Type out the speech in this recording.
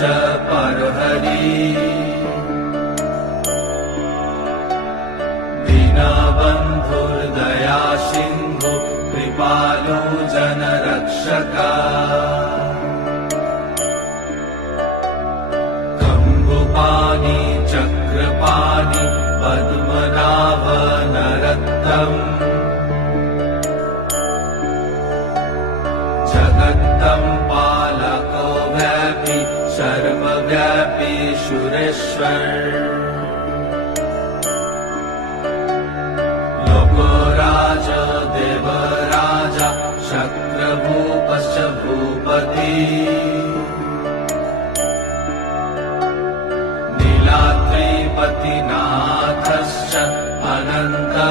परहरि दीनबन्धुर्दया सिन्धु कृपालु जनरक्षका कम्बुपाणि चक्रपाणि पद्मनाभ नरत्तम् जगत्तं पालको व्यापी सर्वव्यापी सुरेश्वर लोकराज देवराज शक्रभूपश्च भूपति नीलाद्रिपतिनाथश्च अनन्तपुरुषोत्तमा